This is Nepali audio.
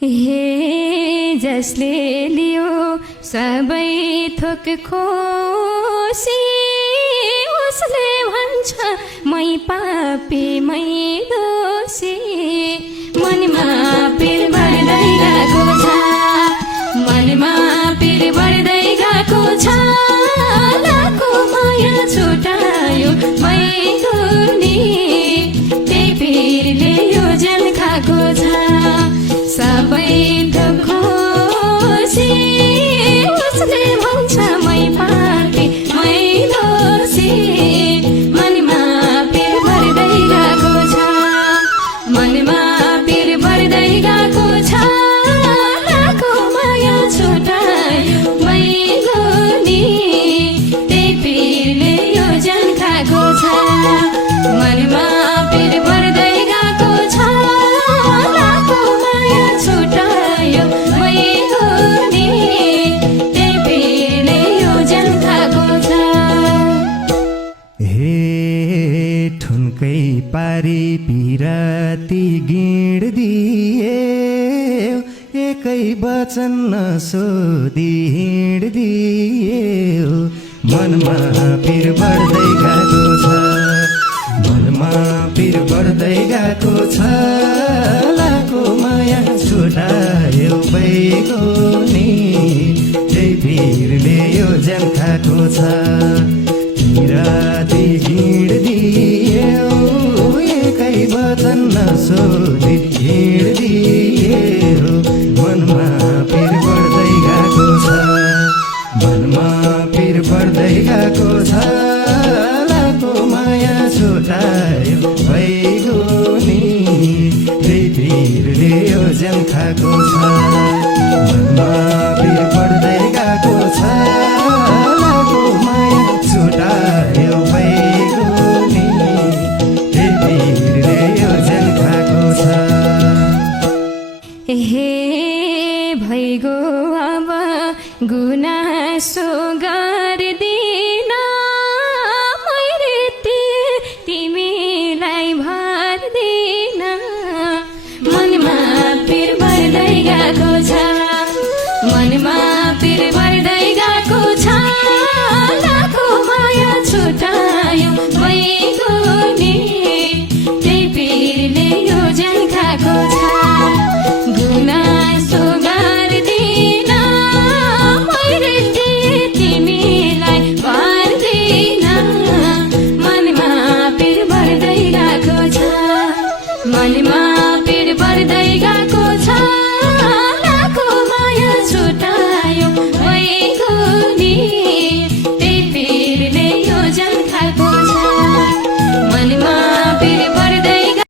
हे जसले लियो सबै थोक खोसी, उसले भन्छ मै पापी मै दोषी। मनमा पिर बढ्दै गएको छ, मनमा पिर बढ्दै गएको छ, लाको माया छुटायो मै गुनी, त्यही पिरले यो जेल खाएको छ। सबै थोक खोसी, उसले भन्छ मै पापी मै दोषी। मनमा पिर बढ्दै गएको छ, मनमा पिर बढ्दै गएको छ, लाको माया छुटायो मै गुनी, त्यही पिरले यो जेल खाएको छ। मनमा पिर बढ्दै गएको छ, लाको माया छुटायो मै गुनी, त्यही पिरले यो जेल खाएको छ। हे ठुन्कै पारी पिराती गिँड दिए, एकै वचन नसोधी हिँड दिए। मनमा पिर बढ्दै गएको छ, मनमा पिर बढ्दै गएको छ, लाको माया छुटायो बैगुनी, त्यही पिरले यो जेल खाएको छ। पिराती हिँड दियो, एकै वचन नसोधी हिँड दियो। मनमा पिर बढ्दै गएको छ, मनमा पिर बढ्दै गएको छ, लाको माया छुटायो बैगुनी, त्यही पिरले यो जेल खाएको छ। मनमा पिर बढ्दै गएको छ, लाको माया छुटायो बैगुनी, त्यही पिरले यो जेल खाएको छ। हे भइगो अब गुनासो